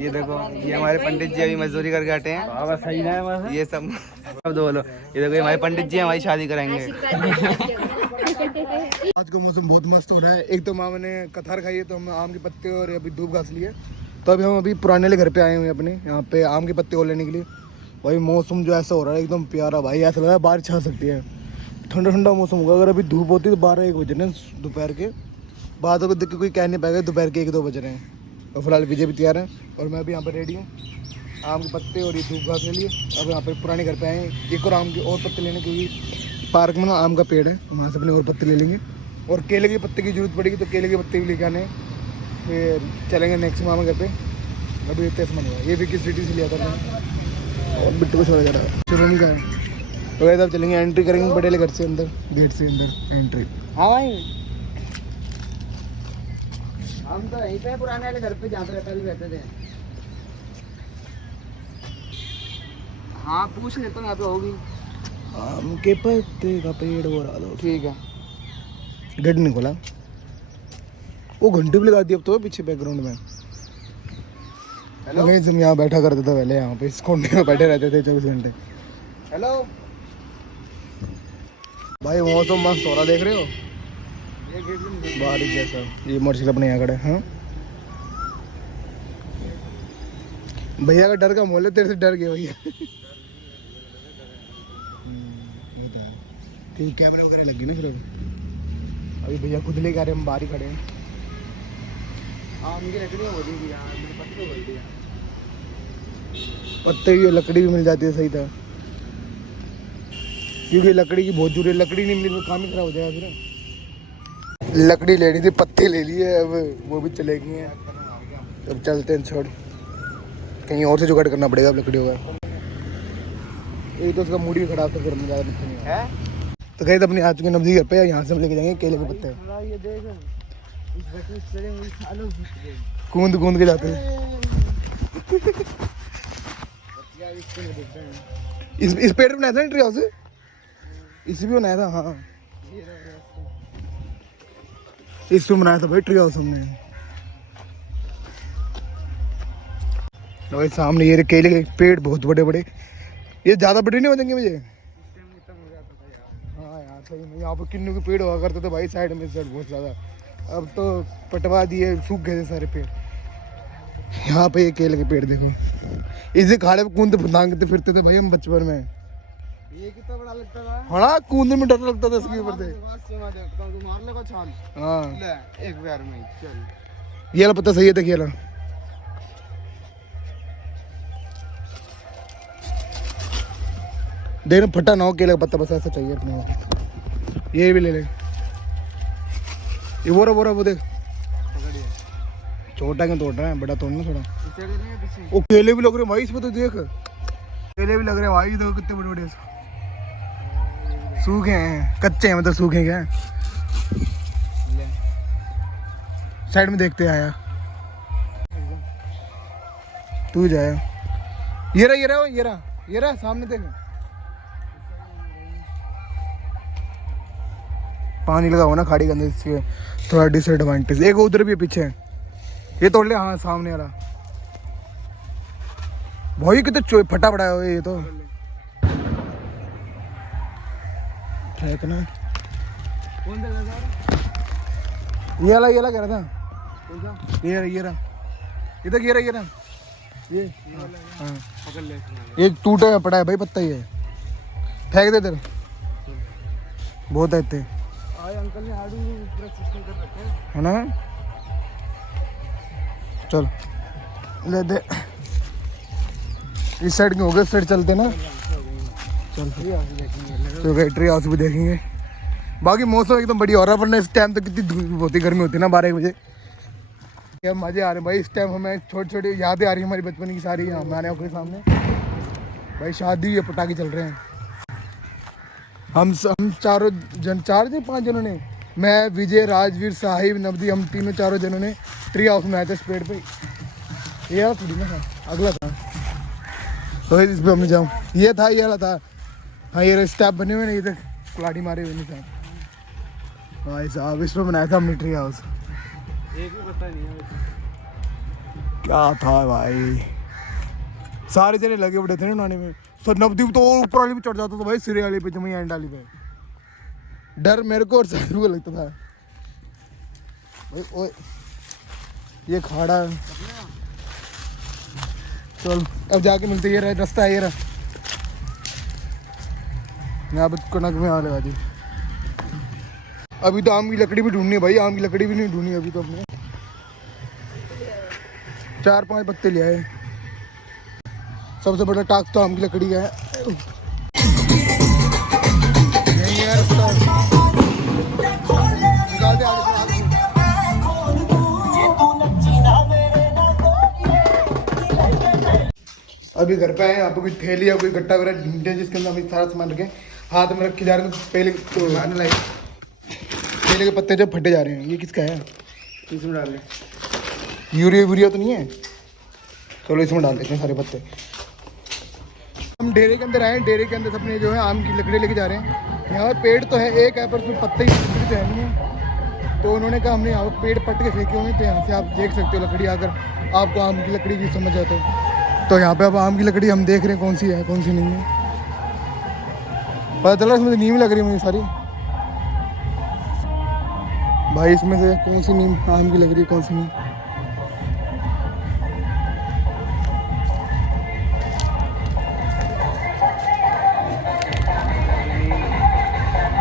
ये देखो, ये हमारे पंडित जी अभी मजदूरी करके हटे हैं। सही है ये सब बोलो। ये देखो, ये हमारे पंडित जी हमारी शादी कराएंगे। आज का मौसम बहुत मस्त हो रहा है। एक तो मामा ने कथार खाई है, तो हम आम के पत्ते और अभी धूप घास लिए। तो अभी हम अभी पुराने वाले घर पे आए हुए हैं अपने, यहाँ पे आम के पत्ते और लेने के लिए। भाई मौसम जो ऐसा हो रहा है एकदम प्यारा भाई, ऐसा लग रहा है बारिश छा सकती है। ठंडा ठंडा मौसम होगा। अगर अभी धूप होती तो 12-1 बज रहे हैं दोपहर के। बातों को देख के कोई कह नहीं पाएगा दोपहर के 1-2 बज रहे हैं। और फिलहाल विजय भी तैयार है और मैं भी यहाँ पर रेडी हूँ। आम के पत्ते और ये धूप घास ले लिए। अब यहाँ पर पुराने घर पे आए हैं एक और आम के और पत्ते लेने के लिए। पार्क में ना आम का पेड़ है, वहाँ से अपने और पत्ते ले लेंगे। और केले के पत्ते की जरूरत पड़ेगी तो केले के पत्ते भी लेके आने। फिर चलेंगे नेक्स्ट मामा घर पे। अभी इतने मन हुआ, ये भी किस सिटी से लिया था मैं और बिट्टू को छोड़ा जा रहा है। चुरनी का है तो वैसे अब चलेंगे, एंट्री करेंगे बड़े घर से अंदर, गेट से अंदर एंट्री। हाँ भाई, हम तो यहीं पे पुराने वाले घर पे जहाँ पे पहले रहते थे। हाँ पूछ लेता हूँ, यहाँ पे होगी। आम के पत्ते का पेड़ वो रहा दो। ठीक है। गेट नहीं खोला, वो घंटी भी लगा दी अब तो पीछे बैकग्राउंड में। हेलो, हम यहाँ बैठा करते थे पहले, यहाँ पे इस कोने में बैठे रहते थे 24 घंटे। हेलो भाई मौसम मस्त हो रहा, देख रहे हो ये गेट भी बारिश जैसा। ये मोटरसाइकिल अपने यहाँ खड़े हैं। हाँ भैया का डर का मोल है, तेरे से डर गया भैया। क्योंकि कैमरे वगैरह लगी ना फिर। अभी भैया खुद लेके आ रहे हैं, हम बाहर ही खड़े हैं। आम की लकड़ियाँ हो जाएगी यार, मेरे पत्ते बोल दिया। पत्ते की लकड़ी भी मिल जाती है, सही था। क्योंकि लकड़ी की बहुत जरूरी है, लकड़ी नहीं मिली तो काम ही खराब हो जाएगा फिर। लकड़ी लेनी थी, पत्ते ले लिए, अब वो भी चले गए हैं। अब चलते हैं, छोड़ कहीं और से जुगाड़ करना पड़ेगा अब लकड़ियों का। एक तो उसका मूड भी खराब था, फिर में ज़्यादा नहीं है। तो कहीं तो अपनी आज के नब्जी घर पे यहाँ से हम लेके जाएंगे केले के पत्ते। ये देख, इस बटन से मुझे सालों कूद कूद के जाते हैं। इस पेड़ पे बनाया था ना ट्री हाउस, इसी भी बनाया था। हाँ इसमें बनाया था भाई ट्री हाउस हमने। तो भाई सामने ये केले के पेड़ बहुत बड़े बड़े, ये ज़्यादा बड़े नहीं हो जाएंगे मुझे। हाँ यार सही में, यहाँ पर किन्नू के पेड़ हुआ करते थे भाई साइड में, सर बहुत ज़्यादा। अब तो पटवा दिए, सूख गए थे सारे पेड़। यहाँ पे ये केले के पेड़ देखो, इसे खाड़े पे कूदते भागते फिरते थे भाई हम बचपन में। ये कितना बड़ा लगता था। हाँ कूदने में डर लगता था इसके ऊपर से। मार लेगा छाल। हाँ ले एक बार में चल। ये वाला पत्ता सही है, देखिए ना देखना फटा ना हो केले का पत्ता, बस ऐसा चाहिए अपने को। ये भी ले ले, ये वो रहा वो देख, छोटा क्यों तोड़ रहा है, बड़ा तोड़ना थोड़ा। वो केले भी लग रहे हैं भाई इसमें, तो देख केले भी लग रहे हैं भाई, देखो कितने बड़े बड़े सूखे हैं, कच्चे हैं मतलब, सूखे क्या साइड में देखते आया तू जाए। ये रहा सामने देख, पानी लगा हुआ ना खाड़ी के अंदर, इसके थोड़ा डिसएडवांटेज। एक उधर भी है पीछे, ये तोड़ ले। हाँ सामने वाला भाई कितने फटा पड़ा है ये तो। फेंकना ये वाला कह रहा था। ये रहा इधर, ये रहा ये। हाँ पकड़ ले। ये टूटा हुआ पड़ा है भाई पत्ता, ये फेंक दे इधर, बहुत है इतने। अंकल ने आड़ू पूरा सिस्टम कर रखा है ना। चल ले दे, इस साइड के हो गए, इस साइड चलते ना। चल तो गए ट्री हाउस भी देखेंगे। बाकी मौसम एकदम बढ़िया हो रहा है, वरना इस टाइम तो कितनी धूप होती, गर्मी होती है ना 12 बजे। क्या मजे आ रहे हैं भाई इस टाइम, हमें छोटी छोटी यादें आ रही हैं हमारी बचपन की सारी हमारे आंखों के सामने। भाई शादी है, पटाखे चल रहे हैं। हम 4 जनों ने, मैं विजय राजवीर साहिब नवदी, हम 3-4 जनों ने ट्री हाउस में आए थे इस पेड़ पे। ये वाला थोड़ी ना था, अगला था तो इस पे हम जाऊँ, ये था ये वाला था। हाँ ये स्टेप बने हुए नहीं थे, कुलाड़ी मारे हुए नहीं थे भाई साहब, इस पे बनाया था हमने ट्री हाउस। एक भी पता नहीं है। क्या था भाई, सारे जने लगे बैठे थे ना उड़ाने में। सर नवदीप तो ऊपर वाली पे चढ़ जाता था भाई, सिरे वाली पे, जमी एंड वाली पे। डर मेरे को और साहिब को लगता था भाई। ओए ये खाड़ा है। चल अब जाके मिलते, ये रहा रास्ता है, ये रहा। मैं अब कनक में आ लगा दी। अभी तो आम की लकड़ी भी ढूंढनी है भाई, आम की लकड़ी भी नहीं ढूंढनी अभी तो। अपने 4-5 पत्ते ले आए। सबसे बड़ा टास्क तो आम की लकड़ी का है। यही है रास्ता। निकाल दे आगे से, आगे से। अभी घर पे आए, यहाँ पे कोई थैली या कोई गट्टा वगैरह ढूंढते हैं जिसके अंदर हम सारा सामान रखें। हाथ में रख के जा रहे हैं, तो पहले तो केले के पत्ते जब फटे जा रहे हैं। ये किसका है? इसमें डाल ले। यूरिया वूरिया तो नहीं है? चलो इसमें डाल देते हैं सारे पत्ते। हम डेरे के अंदर आए हैं, डेरे के अंदर अपने जो है आम की लकड़ी लेके जा रहे हैं। यहाँ पर पेड़ तो है एक है, पर उसमें पत्ते ही तो है नहीं है। तो उन्होंने कहा हमने यहाँ पर पेड़ पट के फेंके हुए, तो यहाँ से आप देख सकते हो लकड़ी, अगर आपको आम की लकड़ी की समझ आते हो तो। यहाँ पे अब आम की लकड़ी हम देख रहे हैं कौन सी है कौन सी नहीं है। पता चला इसमें नीम लग रही है मुझे सारी भाई। इसमें से कौन सी नीम आम की लग रही है कौन सी नहीं।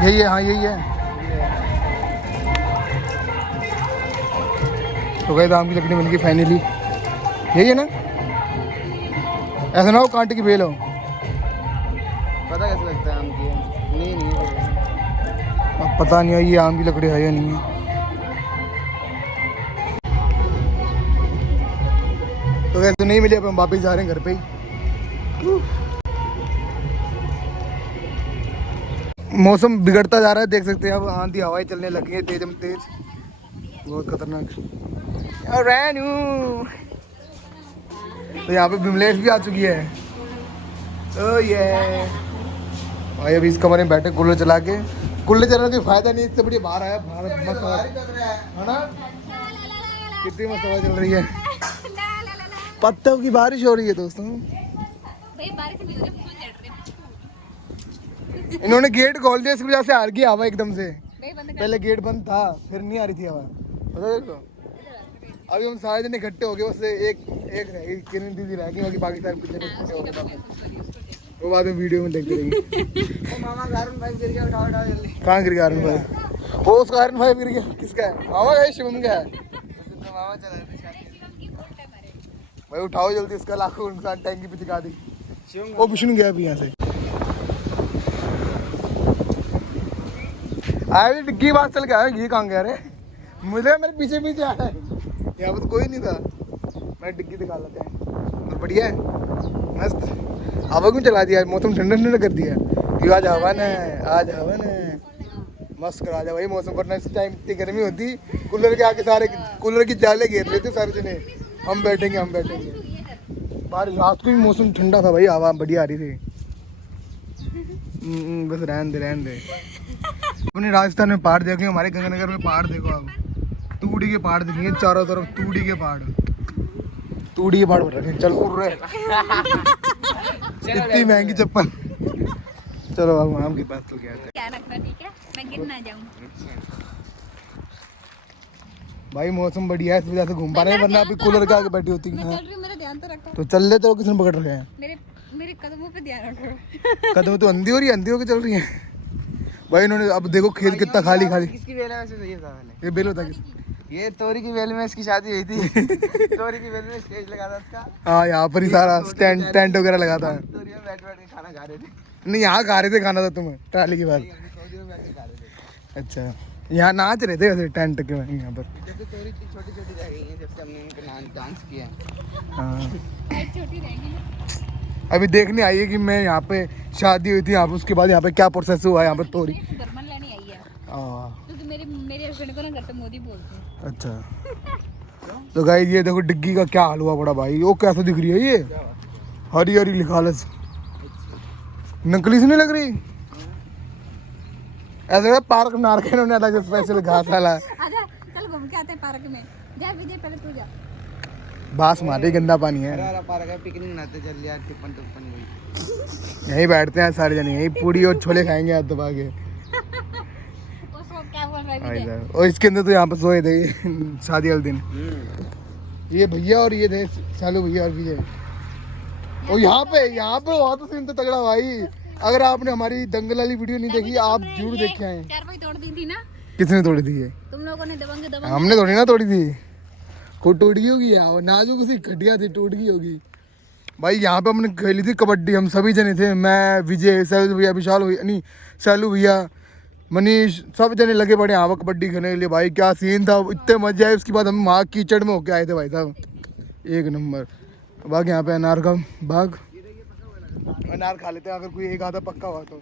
यही है, हाँ यही है। तो गए आम की लकड़ी मिल गई फाइनली। यही है ना? ऐसा ना हो कांटे की बेल हो। पता कैसे लगता है आम की? नहीं अब पता नहीं है ये आम की लकड़ी है या नहीं है। तो वैसे नहीं मिली, अब हम वापस जा रहे हैं घर पे ही। मौसम बिगड़ता जा रहा है, देख सकते हैं। अब आंधी हवाएं चलने लगी है तेज तेज, बहुत खतरनाक। तो यहाँ पे बिमलेश भी आ चुकी है। ओ ये भाई अभी इस कमरे में बैठे कूलर चला के। कूलर चलाने का फायदा नहीं, इससे बढ़िया बाहर आया। बाहर मस्त हवा है ना, कितनी मस्त हवा चल रही है। पत्तों की बारिश हो रही है दोस्तों। इन्होंने गेट खोल दिया, इस वजह से आ रही हवा एकदम से। पहले गेट बंद था, फिर नहीं आ रही थी हवा, पता है देखो। अभी हम सारे जने इकट्ठे हो गए, बस एक रह गई, किरण दीदी रह गई, बाकी सारे पीछे हो गए। वो बाद में वीडियो में देखते रहेंगे। कहाँ गिर गया अरुण भाई? वो उसका अरुण भाई गिर गया। किसका है? मामा का है, शिवम का है? भाई उठाओ जल्दी इसका, लाखों इंसान टैंकी पे दिखा दी। वो विष्णु गया अभी यहाँ से। आए डिग्गी बात चल गया, ये कहाँ गया रे? मुझे मेरे पीछे पीछे आ रहा है। यहाँ पर तो कोई नहीं था। मैं डिग्गी दिखा लेते हैं। और बढ़िया है, मस्त हवा क्यों चला दिया? मौसम ठंडा ठंडा कर दिया। आज हवन है, आज हवन है, मस्त करा दिया भाई मौसम। वरना इस टाइम इतनी गर्मी होती, कूलर के आके सारे कूलर की जाले घेर लेते सारे जने। हम बैठेंगे हम बैठेंगे। बारिश रात को भी मौसम ठंडा था भाई, हवा बढ़िया आ रही थी। बस रहने दे। अपने राजस्थान में पहाड़ देखेंगे, हमारे गंगानगर में पहाड़ देखो। अब तूड़ी के पहाड़ दिखेंगे चारों तरफ, तूड़ी के पहाड़ भर रखे। चल उड़ रहे इतनी महंगी चप्पल। चलो अब आम के पास तो क्या है, ठीक है, मैं गिर ना जाऊं। भाई मौसम बढ़िया है, इस वजह से घूम पा रहे हैं, वरना अभी कूलर के आगे बैठी होती है। मेरा ध्यान तो रखो। तो चल ले, तो किसने पकड़ रखे हैं? मेरे कदमों पे ध्यान रखो। कदम तो अंधी हो रही है, अंधी होकर चल रही है भाई। इन्होंने अब देखो खेत कितना खाली। किसकी बेल है वैसे? तो ये बता मैंने। ये बेल होता है ये तोरी की बेल में इसकी शादी हुई थी। तोरी की बेल में स्टेज लगा था उसका। हाँ, यहाँ पर ही सारा टेंट वगैरह लगा था। तोरी में बैठ के खाना खा रहे थे। नहीं, यहाँ खा रहे थे खाना था तुम्हें ट्राली के बाद। सऊदी में बैठ के खा रहे थे। अच्छा, यहाँ नाच रहे थे वैसे टेंट के यहाँ पर। जब से तोरी छोटी छोटी रह गई है, जब से हमने उनका डांस किया है। हाँ, छोटी रहेगी। अभी देखने आई है कि मैं यहाँ पे शादी हुई थी यहाँ पे, उसके बाद यहाँ पे क्या प्रोसेस हुआ है यहाँ पे तोरी। बर्मन लेने आई है क्योंकि मेरे हस्बैंड को ना घर पे मोदी बोलते हैं। अच्छा, तो गाइस ये देखो डिग्गी का क्या हाल हुआ बड़ा भाई। वो कैसा दिख रही है ये? हरी हरी लिखालस, नकली से नहीं लग रही। ऐसे पार्क में नार के इन्होंने अलग स्पेशल घास डाला है। आजा चल घूम के आते हैं पार्क में। जा विजय, पहले तू जा। बास मारे, गंदा पानी है। पिकनिक मनाते चल यार, टिप्पन टिप्पन यहीं बैठते हैं सारे जने, यहीं पूड़ी और छोले खाएंगे हाथ दबा के। उसको क्या बोल रहा है विजय? और इसके अंदर तो यहाँ पर सोए थे शादी वाले दिन, ये भैया और ये थे सालू भैया और विजय। और यहाँ पे हुआ तो सीन तो तगड़ा भाई। अगर आपने हमारी दंगल वाली वीडियो नहीं देखी, आप जरूर देख के आए। चारपाई तोड़ दी थी ना किसने तोड़ी थी ये? तुम लोगों ने, दबंग हमने थोड़ी ना तोड़ी थी, को टूट गई होगी यार, नाजुक सी घटिया थी, टूट गई होगी भाई। यहाँ पे हमने खेली थी कबड्डी, हम सभी जने थे, मैं, विजय, सैलू भैया, विशाल भैया, नहीं सैलू भैया, मनीष, सब जने लगे पड़े यहाँ पर कबड्डी खेलने के लिए। भाई क्या सीन था, इतने मजे आए। उसके बाद हम वहाँ कीचड़ में होके आए थे भाई साहब, एक नंबर। बाकी यहाँ पे अनार का बाग, अनार खा लेते हैं अगर कोई एक आधा पक्का हुआ तो।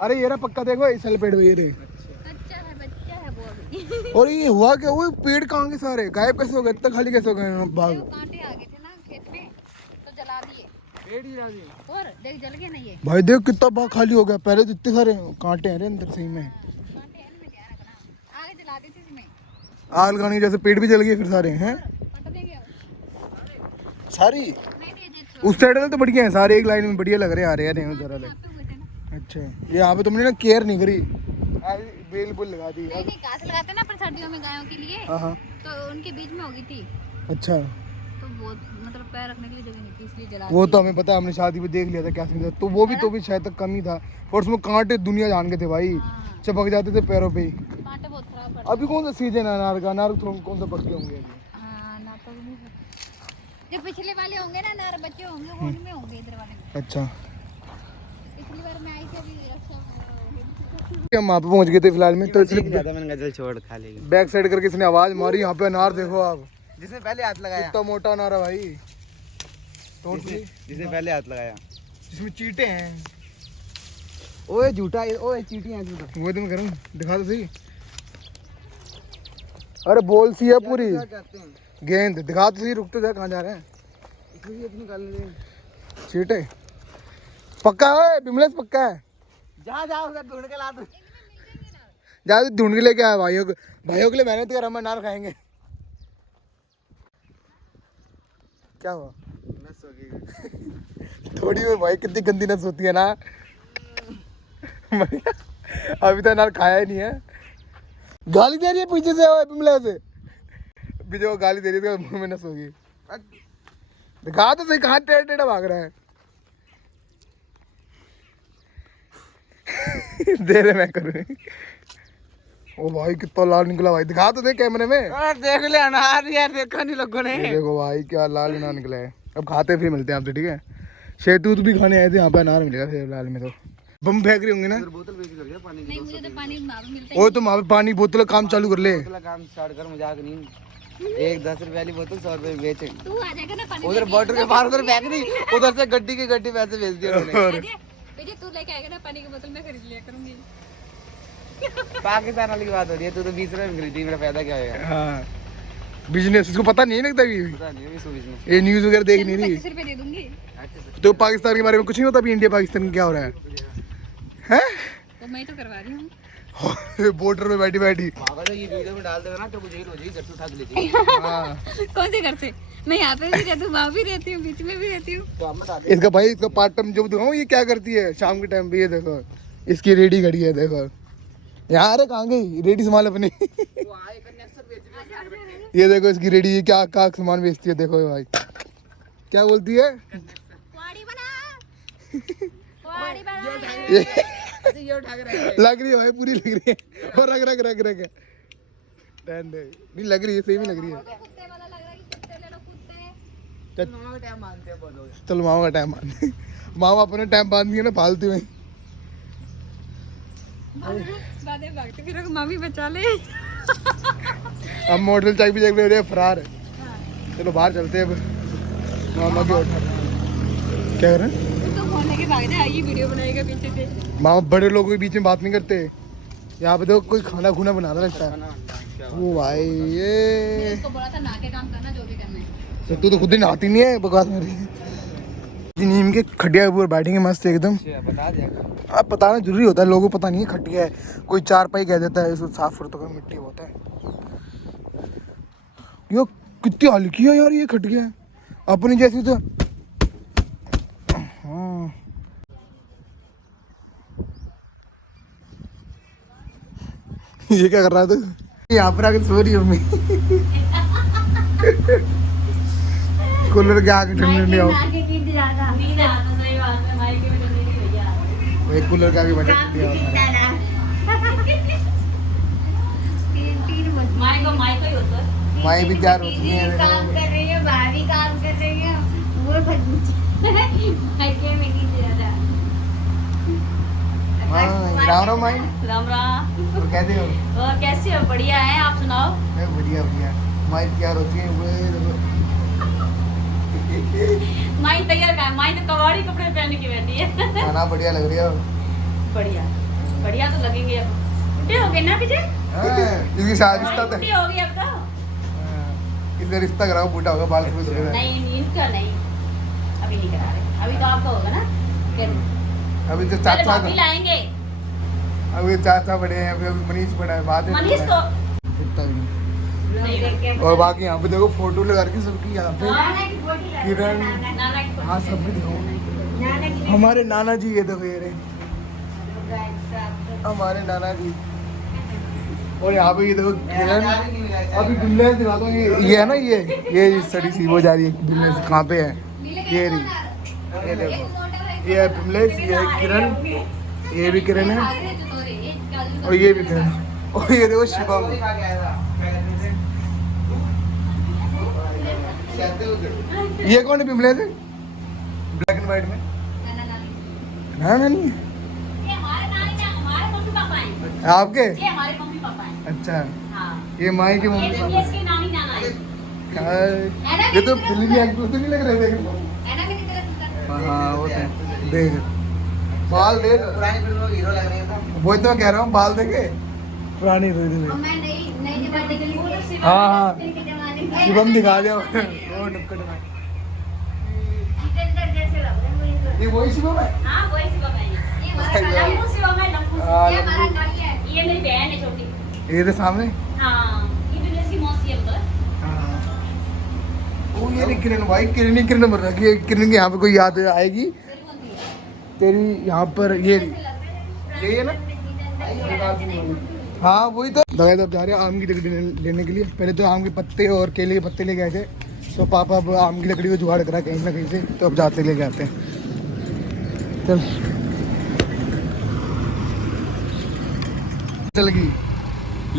अरे ये रहा पक्का, देखो इस पेड़ पे ये रहे। बच्चा है वो अभी। और ये हुआ क्या, वो पेड़ कहाँ के सारे गायब कैसे हो गए, इतना खाली कैसे हो गए बाग? कांटे आ गए थे ना खेत में तो जला दिए। और देख जल गए ना ये भाई देख कितना बाग खाली हो गया, पहले तो इतने सारे कांटे हैं रे अंदर सही में। कांटे हैं इनमें, ध्यान रखना। आगे जला दी थी इसमें, आग लगानी जैसे पेड़ भी जल गए फिर सारे हैं पट देंगे अब। सारी। नहीं नहीं उस साइड वाले तो बढ़िया है सारे, एक लाइन में बढ़िया लग रहे हैं, आ रहे हैं उधर वाले। पे हुए थे ना। अच्छा, ये यहाँ पे तुमने ना केयर नहीं करी, बेल बुल लगा दी। नहीं घास लगाते ना पर सर्दियों में गायों के लिए, हाँ तो उनके बीच में होगी थी, अच्छा, तो वो मतलब पैर रखने के लिए जगह नहीं थी, इसलिए जला वो तो हमें पता है, हमने शादी में देख लिया था क्या सीन था। तो वो भी तो भी शायद तक कम ही था, और उसमें कांटे दुनिया जान के थे भाई, हाँ। चपक जाते थे पैरों पे ही। कांटे बहुत खराब पड़ते अभी कौन सा सीजन है अनार का? अनार कौन सा पकते होंगे अभी? हाँ ना, तो नहीं पता। जो पिछले वाले होंगे ना नार बच्चे होंगे वो उनमें होंगे, इधर वाले में। अच्छा, पिछली बार मैं आई थी अभी रक्षा हम वहाँ पे पहुँच गए थे फिलहाल में, तो इसलिए मैंने गजल छोड़ खा ली। बैक साइड करके इसने आवाज मारी। यहाँ पे अनार देखो आप, जिसने पहले हाथ लगाया, कितना मोटा अनार है भाई, तोड़ ली। जिसने पहले हाथ लगाया, जिसमें चींटे हैं, ओए झूठा, ओए चींटियां झूठा। वो तो मैं करूँ, दिखा तो सही। अरे बोल सी है पूरी करते हैं गेंद, दिखा तो सही, रुक तो जा, कहाँ जा रहे हैं? इसलिए इतनी निकाल ले। चींटे पक्का है, बिमलेश पक्का है। जा उधर ढूंढ के ला दो। जा ढूंढ के लेके आया, भाइयों के लिए मेहनत कर, हम अनार खाएंगे। क्या हुआ? नस हो गई थोड़ी में भाई, कितनी गंदी नस होती है ना। अभी तो अनार खाया ही नहीं है। गाली दे रही है पीछे से, बिमला से पीछे वो गाली दे रही है, मुंह में नस होगी। दिखा तो सही, कहाँ टेढ़ा टेढ़ा भाग रहा है। दे रहे मैं करूँ। ओ भाई कितना लाल निकला भाई, दिखा तो दे कैमरे में। देख ले अनार यार, देखा नहीं लोगों ने। देखो भाई क्या लाल अनार निकला है। अब खाते फिर मिलते हैं आपसे, ठीक है? शहतूत भी खाने आए थे, यहाँ पे अनार मिलेगा फिर लाल में। तो बम फेंक रहे होंगे ना? बोतल बेच कर दिया पानी की। नहीं मुझे तो पानी वहाँ पे मिलता ओ तो वहाँ पे पानी बोतल काम चालू कर ले। बोतल काम स्टार्ट कर, मजाक नहीं। एक 10 रुपए वाली बोतल 100 रुपए में बेचे। है। तू आ जाएगा ना पानी उधर बॉर्डर के बाहर उधर फेंक दी, उधर से गड्डी के गड्डी पैसे भेज दिए उन्होंने। विजय तू लेके आएगा ना पानी की बोतल, मैं खरीद लिया करूंगी। पाकिस्तान वाली की बात हो रही है, तू तो 20 रुपए में खरीदी, मेरा फायदा क्या होगा? हाँ बिजनेस, इसको पता नहीं लगता अभी, पता नहीं अभी बिजनेस। ये न्यूज़ वगैरह देख नहीं रही। 25 रुपए दे दूंगी। तो पाकिस्तान के बारे में कुछ नहीं होता अभी, इंडिया पाकिस्तान में क्या हो रहा है? हैं? तो मैं तो करवा रही हूँ। बॉर्डर पे बैठी बैठी। पागल, ये वीडियो में डाल देगा ना तो मुझे हो जाएगी, घर से उठा के ले जाएगी। हाँ कौन से घर से? मैं यहाँ पे भी रहती हूँ, वहाँ भी रहती हूँ, बीच में भी रहती हूँ। तो हम बता इसका भाई, इसका पार्ट टाइम जॉब दिखाऊं, ये क्या करती है शाम के टाइम पे। ये देखो इसकी रेडी खड़ी है, देखो यहाँ। अरे कहाँ गई रेडी सामान अपनी? ये देखो इसकी रेडी, ये क्या क्या सामान बेचती है, देखो भाई क्या बोलती है। कुआड़ी बना, कुआड़ी बना। ये ये उठा के रख लग रही है भाई, पूरी लग रही है। और रख नहीं लग रही है, सही में लग रही है। कुत्ते वाला लग रहा है कि कुत्ते ले लो, कुत्ते। मामा का टाइम मानते हैं बोलो। चल मामा का टाइम बांध, मामा अपने टाइम बांध दिया ना फालतू में। बातें भागते फिर मामी बचा ले। अब मॉडल चाय भी देख रहे हैं, फरार है। चलो बाहर चलते हैं अब, मामा की ऑर्डर। क्या कर रहे हैं? तो फोन लेके भाग जा, ये वीडियो बनाएगा पीछे से। मामा बड़े लोगों के बीच में बात नहीं करते। यहाँ पे देखो कोई खाना खुना बना रहा लगता है। वो भाई ये उसको बोला था ना के काम करना, जो भी करना है। तो तू तो खुद ही नहाती नहीं है, बकवास में रही है। नीम के खटिया के ऊपर बैठेंगे मस्त एकदम। बता दिया। अब बताना जरूरी होता है, लोगों को पता नहीं है खटिया है, कोई चारपाई कह देता है, इसको साफ फुर्तों का मिट्टी होता है। यो कितनी हल्की है यार ये खटिया, अपनी जैसी तो। हाँ ये क्या कर रहा है तू? यहाँ पर आके सो रही हूँ मैं। कूलर के आगे ठंडी ठंडी आओ, एक कूलर के आगे बैठे ठंडी आओ। माई भी तैयार हो चुकी है, काम कर रही है, भाभी काम कर रही है, वो राम राम माई, राम राम। और कैसे हो? और कैसे हो? बढ़िया है, आप सुनाओ। मैं बढ़िया बढ़िया। माई तैयार होती है माई तैयार का, माई तो कवाड़ी कपड़े पहन के बैठी है। खाना बढ़िया लग रही है। बढ़िया बढ़िया तो लगेंगे। अब बुढ़े हो गए ना विजय? इसकी शादी रिश्ता था, बुढ़े हो गए अब तो। इसका रिश्ता कराओ, बूढ़ा होगा, बाल खुश होगा। नहीं इनका नहीं, अभी नहीं करा रहे, अभी तो आपका होगा ना। अभी तो पहले चाचा, भाभी लाएंगे। अभी चाचा बड़े हैं, अभी मनीष बड़ा है, बाद में मनीष तो इतना भी नहीं। नहीं। और बाकी यहाँ पे देखो फोटो लगा रखी सबकी, यहाँ पे किरण, नाना की हाँ सब भी दिखाओ। हमारे नाना जी ये देखो, ये रहे हमारे नाना जी। और यहाँ पे ये देखो किरण, अभी बिमलेश दिखाता हूँ, ये है ना, ये सड़ी सी वो जा रही है। बिमलेश कहाँ पे है? ये रही, ये देखो, ये है बिमलेश, ये है किरण, ये भी किरण है, और ये भी किरण, और ये देखो शिवम। ये कौन है बिमलेश? ब्लैक एंड व्हाइट में ना नहीं ये हमारे मम्मी पापा हैं। आपके? ये हमारे मम्मी पापा हैं। अच्छा, हाँ। ये माई के ये मम्मी पापा। इसके नानी नाना है। हाँ, ये तो फिल्मी एक्टर तो नहीं लग रहे देखने को। हाँ वो तो देख, बाल देख, पुरानी फिल्मों के हीरो लग रहे हैं। वही तो कह रहा हूँ, बाल देखे पुरानी फिल्म में। मैं नई जमाने के लिए हाँ हाँ, जमाने के शिवम दिखा दिया वो नुक्कड़ में। जितेंद्र जैसे लग रहे हैं। ये वही शिवम है? हाँ वही शिवम है। ये हमारा लंबू शिवम है, लंबू। हाँ, ये हमारा काली है। ये मेरी बहन है छोटी। ये तो सामने। हाँ ये भी इसकी मौसी है पर। हाँ। वो ये नहीं किरण भाई, किरण ही किरण मर रखी है। किरण के यहाँ पे कोई याद आएगी तेरी? यहाँ पर ये है ना? हाँ वही तो। दवाई तो अब जा रहे हैं आम की लकड़ी लेने के लिए। पहले तो आम के पत्ते और केले के पत्ते ले गए थे, तो पापा अब आम की लकड़ी को जुगाड़ करा कहीं ना कहीं से, तो अब जाते लेके आते हैं। चल चल गई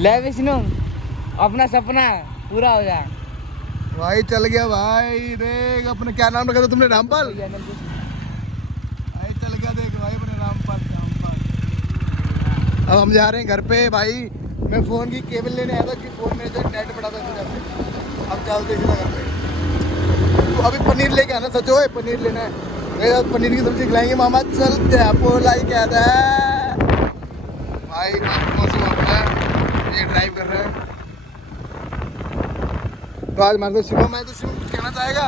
ले विष्णु, अपना सपना पूरा हो जा भाई, चल गया भाई। देख अपने क्या नाम रखा था तुमने? रामपाल भाई, चल गया देख भाई अपने रामपाल। अब हम जा रहे हैं घर पे भाई। मैं फ़ोन की केबल लेने आया था कि फ़ोन मेरे जो नेट पड़ा था घर पे। अब चलते सीधा घर पे। तो अभी पनीर लेके आना, सचो है पनीर लेना है मेरे साथ। पनीर की सब्जी खिलाएंगे मामा। चलते हैं, पोला ही कहता है भाई। मौसम अपना ये ड्राइव कर रहे हैं। तो आज हमारे तो शिवम है, तो शिवम कुछ कहना चाहेगा?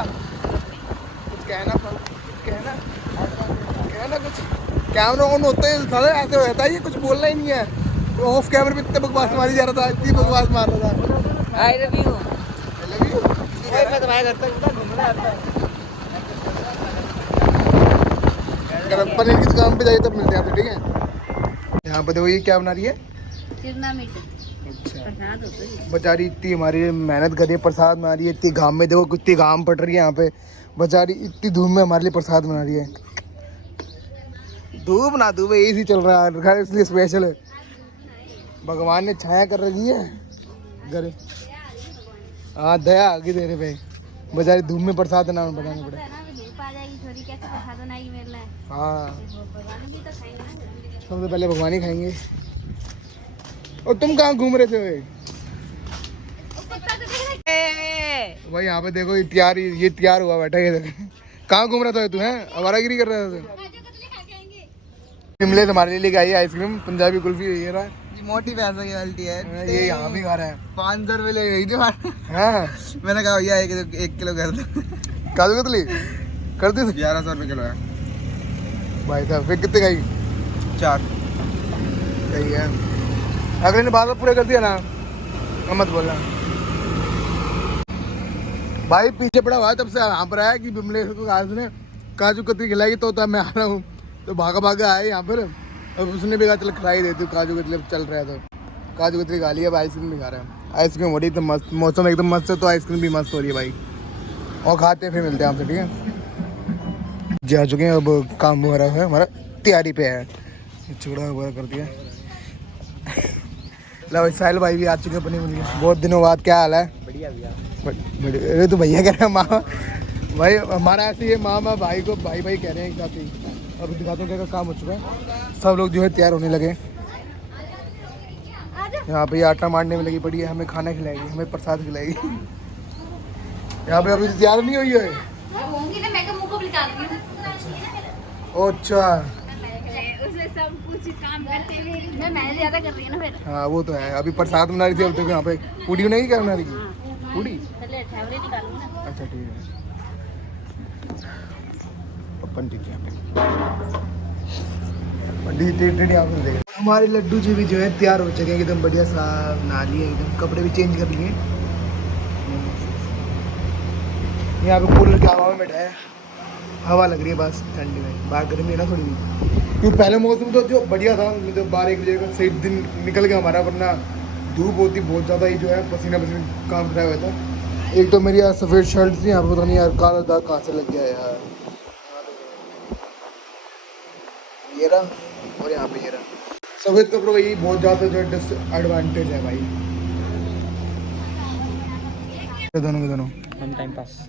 कुछ कहना कुछ। कैमरा ऑन होते ही सारे ऐसे होता है, ये कुछ बोलना ही नहीं है। तो ऑफ कैमरे पे इतने बकवास मारी जा रहा था, इतनी बकवास मार रहा था। I love you. मैं तुम्हारे घर तक घूमने आता है। अगर पनीर की दुकान पे जाइए तब मिलते हैं आपसे, ठीक है? यहाँ पे देखो ये क्या बना रही है? चिरना मीट अच्छा, प्रसाद होता है। बेचारी इतनी हमारी मेहनत कर रही है, प्रसाद बना रही है। इतनी घाम में देखो, कितनी घाम पड़ रही है यहाँ पे। बेचारी इतनी धूप में हमारे लिए प्रसाद बना रही है। धूप ना धूप, एसी चल रहा है घर, इसलिए स्पेशल है। भगवान ने छाया कर रखी है घर। हाँ दया आ गई तेरे पे। बेचारी धूप में प्रसाद नाम बनाने पड़े। धूप आ जाएगी थोड़ी, कैसे प्रसाद बनाएगी मेरे लिए? हाँ, भगवान भी तो खाएंगे ना। सबसे पहले भगवान ही खाएंगे। और तुम कहाँ घूम रहे थे भाई? यहाँ पे देखो ये तैयार हुआ बैठा। ये देखो कहाँ घूम रहा था तू? है आवारागिरी कर रहा था? शिमले से हमारे लिए लेके आई आइसक्रीम, पंजाबी कुल्फी। ये रहा, मोटी पैसा की गलती है। ये यहाँ भी खा रहा है। 500 रुपये ले गई थी। हाँ मैंने कहा भैया 1 किलो कर दो। काजू कतली कर दी? 1100 रुपये किलो है भाई साहब। फिर कितने खाई? 4। सही है। अगले ने बात पूरा कर दिया ना, मत बोलना। भाई पीछे पड़ा हुआ है तब से यहाँ पर आया कि बिमले को आज ने काजू कतरी खिलाई तो तब मैं आ रहा हूँ, तो भागा भागा आया यहाँ पर। अब उसने भी कहा चल खिलाई देती हूँ, काजू कतरी चल रहा है तो काजू कतरी खा लिया। अब आइसक्रीम भी खा रहा है, आइसक्रीम हो रही है तो मस्त, मौसम एकदम मस्त है तो आइसक्रीम भी मस्त हो रही है भाई। और खाते हैं फिर मिलते हैं आपसे, ठीक है। जा चुके हैं, अब काम वगैरह है हमारा तैयारी पे है, चूड़ा वगैरह कर दिया। लो साहिल भाई भी आ चुके हैं अपनी मिलने, बहुत दिनों बाद। क्या हाल है? बढ़िया भैया। अरे तो भैया कह रहे हैं माँ भाई, हमारा ऐसे ही माँ भाई को भाई भाई कह रहे हैं एक साथ ही। अभी दिखाता हूँ क्या काम हो चुका है, सब लोग जो है तैयार होने लगे। यहाँ पे आटा मारने में लगी पड़ी है, हमें खाना खिलाएगी, हमें प्रसाद खिलाएगी। यहाँ पे अभी तैयार नहीं हुई है। होंगी ना, मैं मुंह को बिल्कुल अच्छा उसमें सब कुछ काम करते हुए मैं ज्यादा कर रही हूँ ना फिर। हाँ वो तो है। अभी प्रसाद बना रही थी, अब तो यहाँ पे पूड़ी नहीं क्या बना रही थी? पूड़ी, अच्छा ठीक है। पंडित यहाँ पे, पंडित यहाँ पे देख। हमारे लड्डू जी भी जो है तैयार हो चुके हैं एकदम बढ़िया सा, नहा लिए एकदम, कपड़े भी चेंज कर लिए। यहाँ पे कूलर की हवा में बैठा है, हवा लग रही है बस ठंडी में, बाहर गर्मी है ना थोड़ी सी। क्योंकि पहले मौसम तो जो बढ़िया था, मतलब 12-1 बजे का सही दिन निकल गया हमारा, वरना धूप होती बहुत ज़्यादा ही जो है, पसीना पसीना काम कराया हुआ था। एक तो मेरी यार सफ़ेद शर्ट थी, यहाँ पे पता नहीं यार काला दाग कहाँ से लग गया यार। ये रहा, और यहाँ पे ये रहा। सफ़ेद कपड़ों का यही बहुत ज़्यादा जो है डिसएडवांटेज है भाई। दोनों के दोनों हम टाइम पास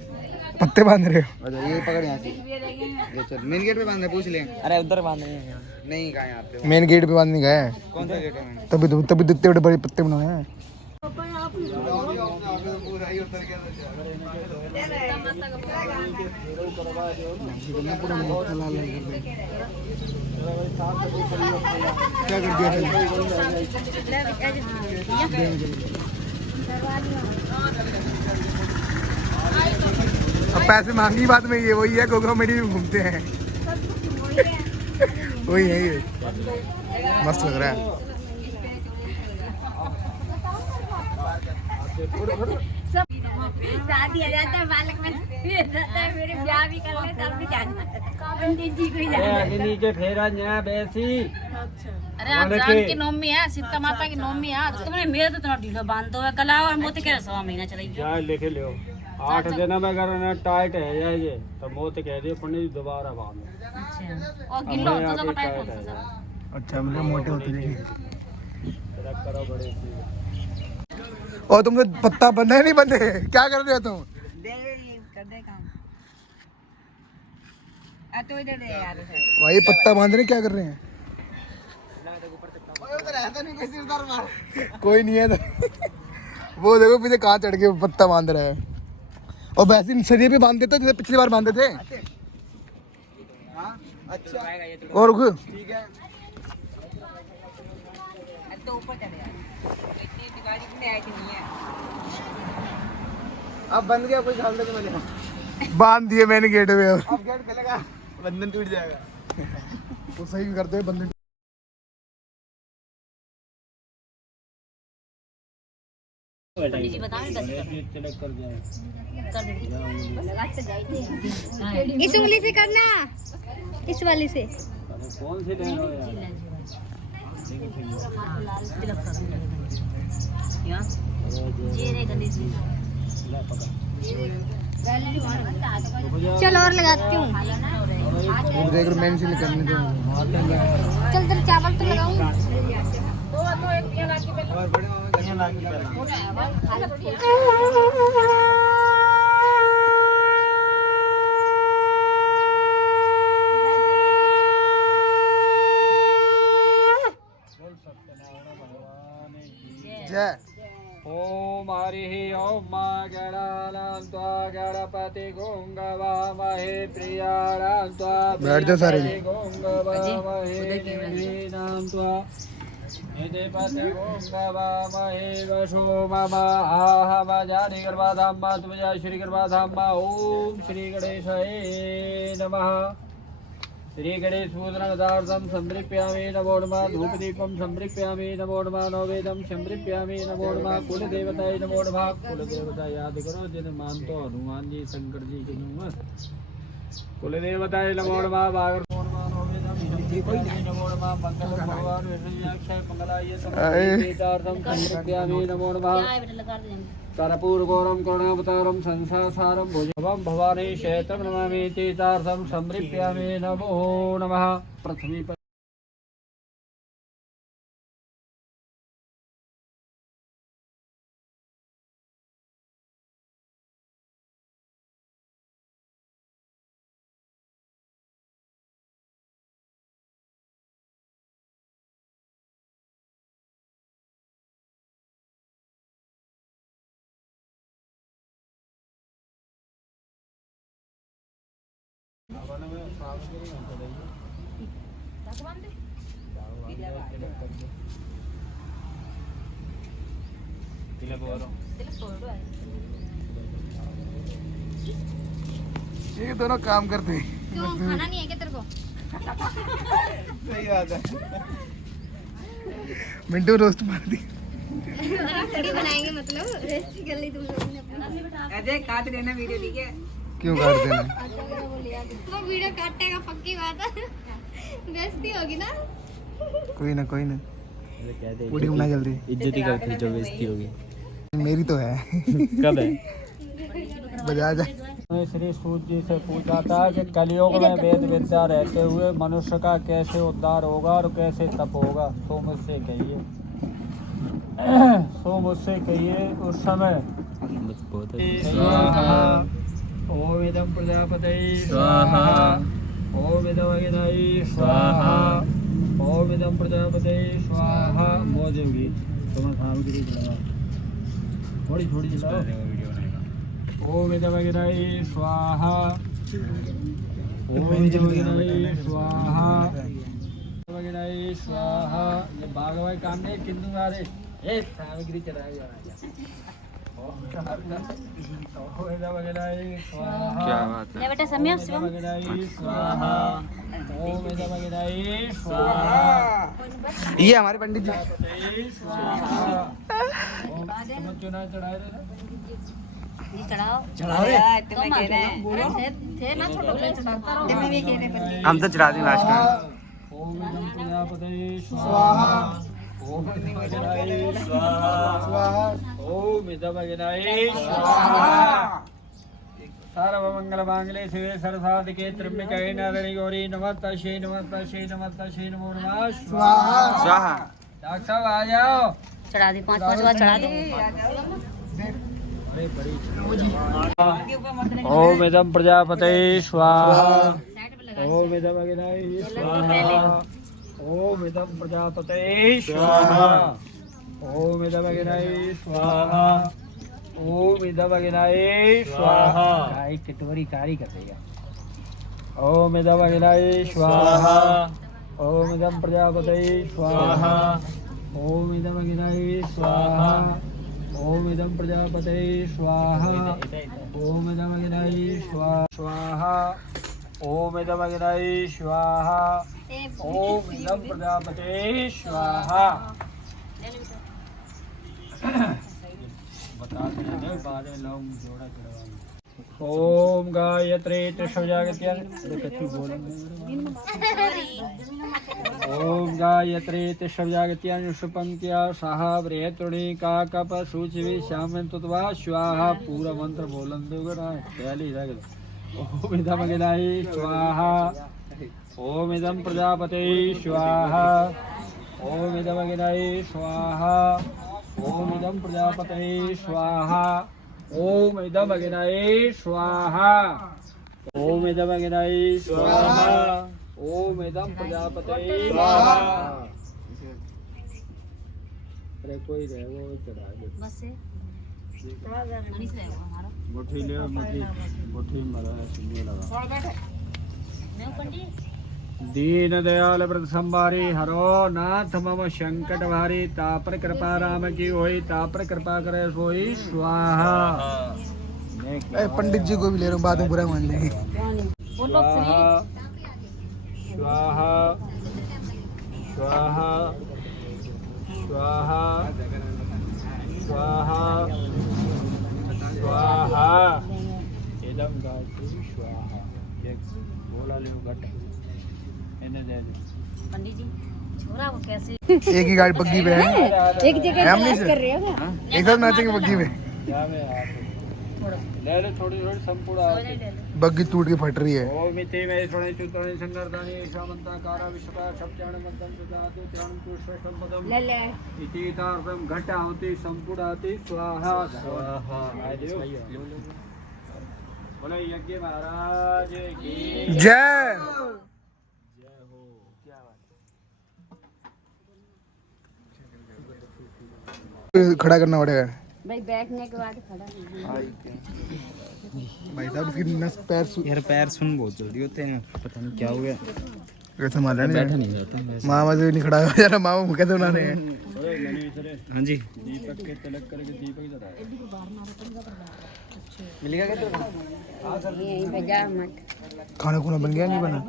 पत्ते बांध रहे हो? ये पकड़ यहाँ से, ये चल मेन गेट पे बांध रहे, पूछ ले। अरे उधर बांध रहे हैं, नहीं कहाँ यहाँ पे मेन गेट पे बांधने गए हैं। कौन सा गेट है? तभी तो इतने बड़े बड़े पत्ते बनाए हैं। क्या कर दिया? अब पैसे मांगी बात में ये वही है, गोगा मेडी में घूमते हैं। वही है ये, मस्त लग रहा है। शादी आ जाता है बालक में, फिर रहता है मेरे ब्याह भी कर ले तब भी जाना पंडित जी को ही जाना है। नीचे फेरा न्या बेसी। अरे आज जान की नवमी है, सीता माता की नवमी है आज। तुमने मेरे तो इतना ढीला बांध दो है, गला और मोती के 1.5 महीना चलेगी। क्या लिख लो 8 दिन में अगर ना टाइट है या ये तो मोत कह दिए पंडित दोबारा बांध। अच्छा, और गिल्लो होता जब टाइट होता है। अच्छा मतलब मोटे होते जाएंगे। करो बड़े चीज। और तुम तो पत्ता बंधे नहीं बंधे, क्या कर रहे हो तुम? भाई पत्ता बांध रहे क्या कर रहे हैं? कोई नहीं है तो वो देखो पीछे कहाँ चढ़ के पत्ता बांध रहा है। और वैसे सरिये भी बांध देते जैसे पिछली बार बांधे थे। और रुक अब बंद गया, कोई खाल तक मिले बांध दिए मैंने गेट में। अब गेट खुलेगा, बंधन टूट जाएगा। तो सही करते हैं बंधन। पंडित जी बताओ कैसे इस उंगली से करना, इस वाली से। कौन से ले रहे हो यार? चल और लगाती हूँ। देख लो मैंने से करने दो। चल तेरे चावल तो लगाऊं। जय ओम हरि ओम गणानान्त्वा गणपति गोंगवामहे प्रियाणान्त्वा बैठ जा सारे। गोंगवामहे देवीनान्त्वा यदेपति गोंगवामहे वशो मम आहमजानि गर्भाधाम तुमजा श्री गर्भाधाम। ओम श्री गणेशाय नमः। श्री गणेश पूजनदार्थं समर्पयामि नमो नमः धूपदीपं समर्पयामि नमो नमः नववेदं समर्पयामि नमो नमः कुल देवताय नमो नमः कुल देवता याद करो जिन्हें मानतो हनुमान जी शंकर जी के कुल देवताय नमो नमः बागर नमो नमः नववेदं नमो नमः मंगल भगवान विष्णु अक्षय मंगलाय समर्पयामि समर्पयामि नमो नमः कर्पूरगौरं करुणावतारं संसारसारं भुजगं भवानी शैतं नमामि तीर्थार्थं समर्पयामि नमो नमः पृथ्वी ये दोनों काम करते हैं। क्यों खाना नहीं है क्या तेरे को? सही बात है। मिंटू रोस्ट मार दी। कड़ी बनाएंगे मतलब रेस्ट कर ली तुम लोगों ने अपना। अजय काट देना वीडियो, ठीक है? क्यों काट देना? तो वीडियो काटेगा पक्की बात है। बेइज्जती होगी ना? कोई ना वीडियो बना जल्दी। इज्जती करती जो बेइज्जती होगी मेरी तो है। कब है बजा जा। श्री सूत जी से पूछा था कि कलयुग में वेद विद्या रहते हुए मनुष्य का कैसे उद्धार होगा और कैसे तप होगा, तो मुझसे कहिए उस समय। ओम इदं प्रजापतये स्वाहा ओम इदं अग्नये स्वाहा ओम इदं प्रजापतये स्वाहा। मौज होगी तुम्हें सामग्री चलाओ, थोड़ी थोड़ी चलाओ। ओम इदं अग्नये स्वाहा ओम इदं अग्नये स्वाहा अग्नये स्वाहा। ये भागवत काम नहीं किंतु मारे ए सामग्री चलाया क्या बात है। बेटा समय स्वाहा ओम इदं अग्नये स्वाहा ये हमारे पंडित जी। स्वाहा ओम चुना चढ़ाए ये चढ़ाओ तुम्हें कहना है, थे ना छोटे वाले चढ़ाता रहो। तुम्हें भी कहना है। हम तो चढ़ा दें लास्ट में। ओम इदं प्रजापतये स्वाहा ओम इदं अग्नये स्वाहा ओम इदं अग्नये स्वाहा। सर्वमंगल मांगल्ये शिवे सर्वसाधिके त्र्यंबके नारायणी गौरी नमस्तस्यै नमस्तस्यै नमस्तस्यै नमो नमः स्वाहा स्वाहा। डॉक्टर साहब आ जाओ। चढ़ा दी 5-5 बार चढ़ा दो। ओम इदं प्रजापतये स्वाहा ओम इदं अग्नये स्वाहा ओम इदं प्रजापतये स्वाहा ओम इदं अग्नये स्वाहा ओम इदं अग्नये स्वाहा। गाय कटोरी कारी कर देगा। ओम इदं अग्नये स्वाहा ओम इदं प्रजापतये स्वाहा ओम इदं अग्नये स्वाहा ओम इदं प्रजापतये स्वाहा ओम इदं अग्नये स्वाहा ओम इदं अग्नये स्वाहा ओम इदं प्रजापतये स्वाहा। बताते हैं बाद में लोग जोड़ा चढ़ाएंगे। ओम गायत्री त्रिशूलजागत्यं ओम गायत्री त्रिशूलजागत्यं सुपंक्त्या साहा बृहत्तुणी काकप सूचि श्यामं तुत्वा स्वाहा। पूरा मंत्र बोलन दोगे ना पहले ही रख। ओम इदं अग्नये स्वाहा ओम इदं प्रजापतये स्वाहा ओम इदं अग्नये स्वाहा ओम इदं प्रजापतये स्वाहा ओम इदं अग्नये स्वाहा ओम इदं अग्नये स्वाहा ओम इदं प्रजापतये स्वाहा। अरे कोई रहे वो चढ़ा दे बस से मनीष रहेगा हमारा। मुट्ठी ले मुट्ठी मरा सुनने लगा। मैं पंडित दीन दयाल व्रत संभारी हरो नाथ मम संकट भारी। तापर कृपा राम की होई तापर कृपा करे सोई स्वाहा। पंडित जी को भी ले रहा हूँ, बाद में बुरा मान लेंगे। बोलो श्री स्वाहा स्वाहा स्वाहा स्वाहा स्वाहा इदम गायत्री स्वाहा एक बोला ले घट इन्हें दे दे पंडित जी छोरा वो कैसे एक ही गाड़ी बग्गी पे है एक जगह तलाश कर रहे हो क्या? एक साथ नाचेंगे बग्गी में क्या में आप ले ले थोड़ी थोड़ी संपूर्ण बग्गी टूट के फट रही है ओ मिति में थोड़ी चुतणी संगरदानी शामंता कारा विश्वका शब्दाण मदम सुदातु चरण पुष्पम पदम ले ले इति तार्दम घटावति संपूर्णाति स्वाहा स्वाहा आदियो बोले यज्ञ महाराज की जय खड़ा करना पड़ेगा भाई बैठने के बाद खड़ा भाई साहब इसकी नस पैर यार पैर सुन बहुत जल्दी होते हैं पता नहीं क्या हो गया कैसे मारा नहीं बैठा नहीं जाता मामा से नहीं खड़ा हुआ यार मामा मुझे कैसे बनाने हैं हाँ जी दीपक के तिलक करके दीपक जला मिलेगा क्या तेरे यहीं पे जा मत खाना खुना बन गया नहीं बना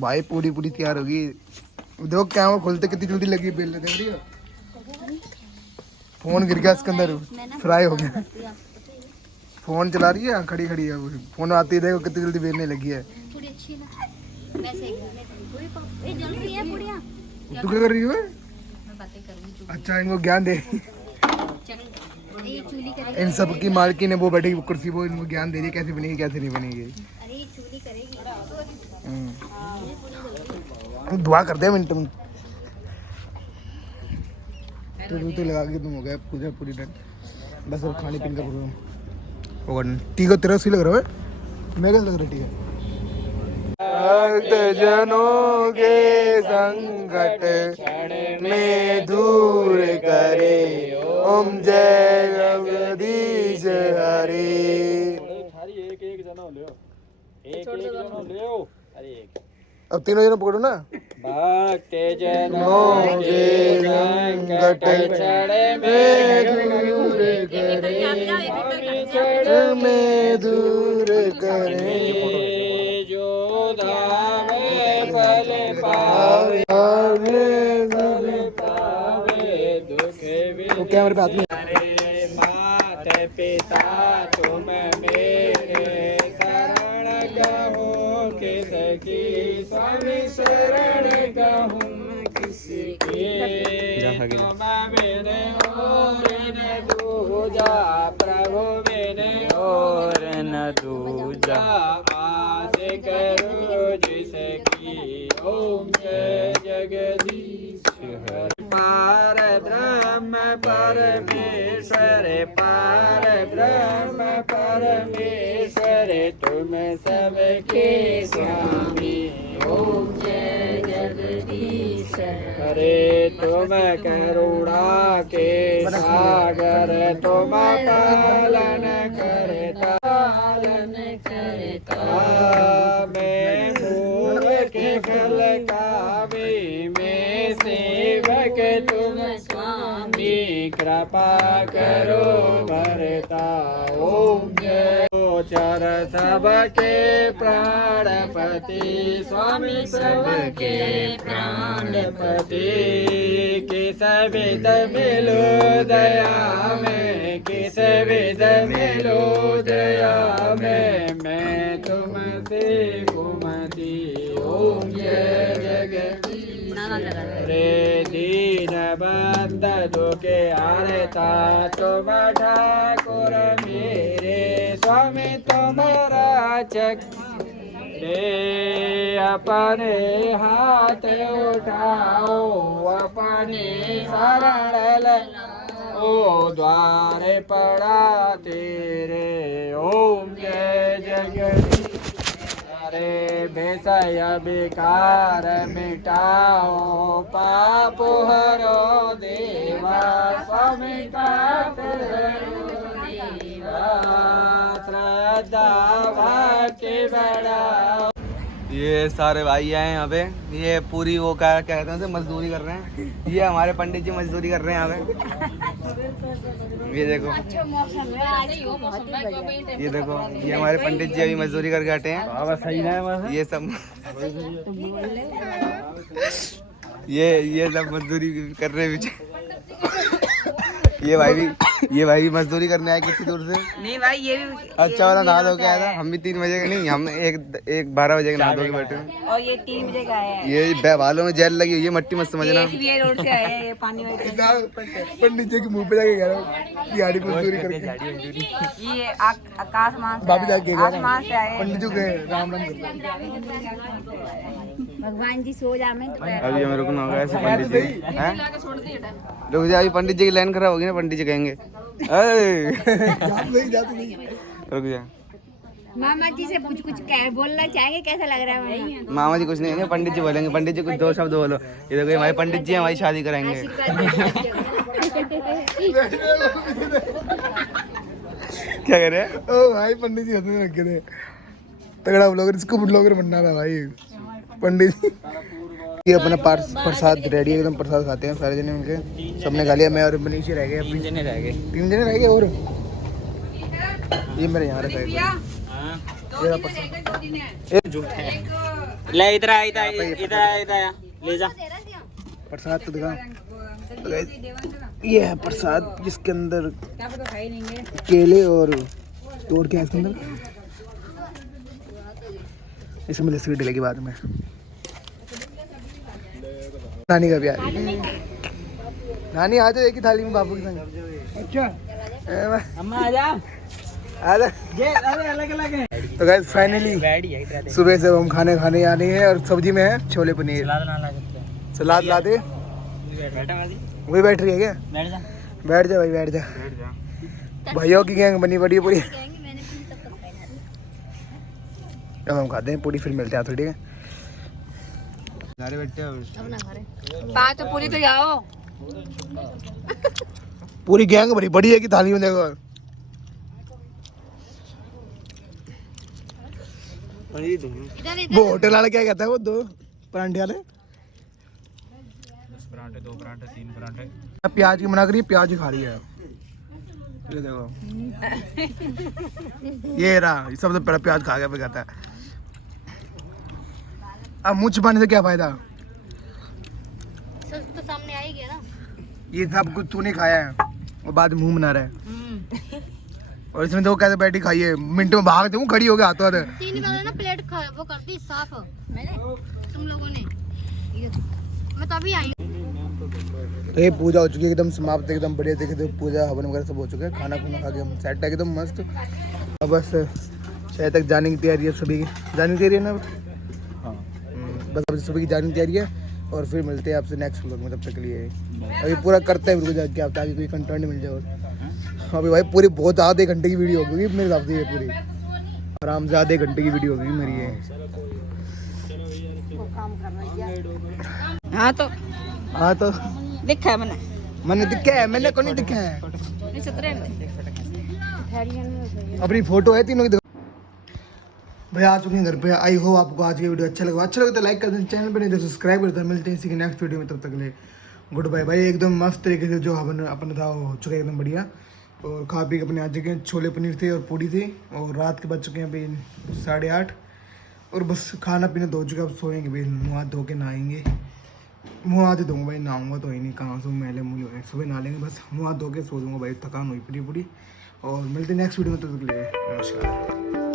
भाई पूरी पूरी तैयार होगी देखो क्या वो खोलते कितनी जल्दी लगी बेल देख रही हो फोन गिर गया इसके अंदर फ्राई हो गया फोन चला रही है खड़ी खड़ी है फोन आती है देखो कितनी जल्दी बेलने लगी है पूरी अच्छी ना वैसे पूरी ये जल रही है पूरियां तू क्या कर रही हो मैं बातें करूंगी अच्छा इनको ज्ञान दे चल ये चूली करेगी इन सब की मालकिन है वो बैठी कुर्सी वो इनको ज्ञान दे रही है कैसे बनेगी कैसे नहीं बनेगी अरे ये चूली करेगी दुआ कर दे मिनट में तो लगा के तुम हो गया पूजा पूरी डन बस अब खाने पीने का प्रोग्राम ठीक है तेरा सी लग रहा है मैं कैसे लग रहा ठीक है भक्त जनों के संकट में दूर करे ओम जय जगदीश हरे थारी एक एक जना ले एक जना ले अरे एक अब तीनों जना पकड़ो ना भक्त जनों के संकट में दूर करे जो धाम फल पावे दुख तो क्या मेरे हाथ में मात पिता तुम मेरे शरण कहूँ किसकी स्वामी शरण कहूँ किसकी तुम मेरे और न दूजा प्रभु मेरे और न दूजा आस करो जिसकी ओम जय जगदीश हरि पार ब्रह्म परमेश्वर पार ब्रह्म परमेश्वर तुम सबके स्वामी ओम जय जगदीश हरे तुम करुणा के सागर तुम पालन करता मैं मूल के फल कावे में सेवक तुम स्वामी कृपा करो भरता ओम जय चर सबके प्राणपति स्वामी सबके प्राणपति किस विध मिलो दया में किस विध मिलो दया में मैं तुमसे कुमति ओम जय जगदीश रे दीन बंद दुखे आरता तुम ठाकुर मेरे स्वामी तुम्हारा चक रे अपने हाथ उठाओ अपने शरण ओ द्वार पड़ा तेरे ओम जय जगदीश अरे बेसय बेकार मिटाओ पाप हरो देवा स्वामी पाप हरो देवा श्रद्धा भक्ति बढ़ाओ ये सारे भाई आए यहाँ पे ये पूरी वो क्या क्या कहते हैं उसे मजदूरी कर रहे हैं ये हमारे पंडित जी मजदूरी कर रहे हैं यहाँ पे ये देखो ये देखो ये हमारे पंडित जी अभी मजदूरी करके हटे हैं बाबा सही ना है ये सब ये सब मजदूरी कर रहे हैं पीछे। ये भाई भी मजदूरी करने आए कितनी दूर से। नहीं भाई ये भी अच्छा वाला नहा धो के आया था। हम भी 3 बजे के नहीं, हम एक 12 बजे के नहा धो के बैठे हैं। और ये 3 बजे का है। ये बालों में जेल लगी हुई है, मट्टी मत समझना। ये रोड से आया है, ये पानी वाली पंडित जी के मुंह पे जाके कह रहा हूँ दिहाड़ी मजदूरी करके। ये आकाशमान से भाभी जाके कह रहा आसमान से आए। पंडित जी के राम राम कर भगवान जी सो जा मैं अभी हमें रुकना होगा ऐसे पंडित जी हैं। रुक जा, अभी पंडित जी की लाइन खराब होगी ना, पंडित जी कहेंगे रुक जा। मामा जी से कुछ कह बोलना चाहेंगे, कैसा लग रहा है मामा? मामा जी कुछ नहीं है, पंडित जी बोलेंगे। पंडित जी कुछ 2 शब्द बोलो। ये देखो हमारे पंडित जी हमारी शादी कराएंगे। क्या कह रहे हैं? ओ भाई पंडित जी हंसने लग गए थे। तगड़ा ब्लॉगर, इसको ब्लॉगर बनना था भाई पंडित जी। ये अपना प्रसाद रेडी है एकदम। प्रसाद खाते हैं सारे जने उनके। सबने खा लिया, मैं और मनीष रह गए। 3 जने रह गए और ये मेरे यहाँ रखा है। ले इधर ले जा प्रसाद तो दिखा। ये है प्रसाद जिसके अंदर केले और क्या है इसके अंदर। इसमें लस्सी डलेगी बाद में। नानी का प्यार। नानी आ जाओ एक ही थाली में बापू के संग। अच्छा अम्मा आ जा। ये अरे अलग अलग है। तो गाइस फाइनली सुबह से हम खाने आ रहे हैं और सब्जी में है छोले पनीर। सलाद ला दे। वही बैठ रही है क्या? बैठ जा भाई, बैठ जा। भाइयों की गैंग बनी पड़ी है पूरी। अब हम खाते हैं पूरी, फिर मिलते हैं थोड़ी। ठीक है, पाँच तो पूरी तो जाओ। पूरी गैंग बड़ी बड़ी है कि थाली में देखो। वो होटल वाला क्या कहता है, वो 2 परांठे वाले। 2 परांठे 3 परांठे। प्याज की मना करी, प्याज ही खा रही है। ये देखो ये रहा, सबसे पहले प्याज खा गया, फिर कहता है अब मुँह छुपाने से क्या फायदा। सब तो सामने आ ही गया ना। ये सब कुछ तूने खाया है और बाद में मुंह बना रहा है। और इसमें तो कैसे बैठी खाई है, मिनटों में भाग दूँ खड़ी हो गया हाथों हाथ। 3 बार ना प्लेट वो करती साफ मैंने तुम लोगों ने। मैं तभी आई। तो ये पूजा हो चुकी है एकदम समाप्त, एकदम बढ़िया। देखे तो पूजा हवन वगैरह सब हो चुका है। खाना खुना खा के हम सेट है एकदम मस्त। अब बस शहर तक जाने की तैयारी है सभी की। जाने की तैयारी है ना? हाँ बस अब सभी की जाने की तैयारी है। और फिर मिलते हैं आपसे नेक्स्ट व्लॉग में। तब तक के लिए अभी पूरा करते हैं जाके, आप ताकि कोई कंटेंट मिल जाए। और अभी भाई पूरी बहुत आधे घंटे की वीडियो होगी मेरे हिसाब से। ये पूरी आराम से आधे घंटे की वीडियो होगी मेरी ये। हाँ तो दिखा है मैंने दिखा है, मैंने को नहीं दिखा है। अपनी फोटो है तीनों की। भाई आ चुके हैं घर पे। आई हो आपको आज की वीडियो अच्छा लगा तो लाइक कर दें, चैनल पर नहीं तो सब्सक्राइब करते हैं। मिलते हैं इसी की नेक्स्ट वीडियो में, तब तक ले गुड बाय। भाई एकदम मस्त तरीके से जो अपन था वो हो चुका है एकदम बढ़िया। और खा पी के अपने आ चुके हैं। छोले पनीर थे और पूड़ी थी। और रात के बज चुके हैं अभी 8:30। और बस खाना पीना धो चुके, अब सोएंगे भाई। मुँह हाथ धो के नहाएंगे। मुँह हाथ धोऊंगा भाई, नहाऊंगा तो ही नहीं, कहाँ से मैले मुँह सुबह नहा लेंगे। बस मुँह हाथ धो के सो दूँगा भाई, थकान हुई पूरी। और मिलते हैं नेक्स्ट वीडियो में, तब तक ले नमस्कार।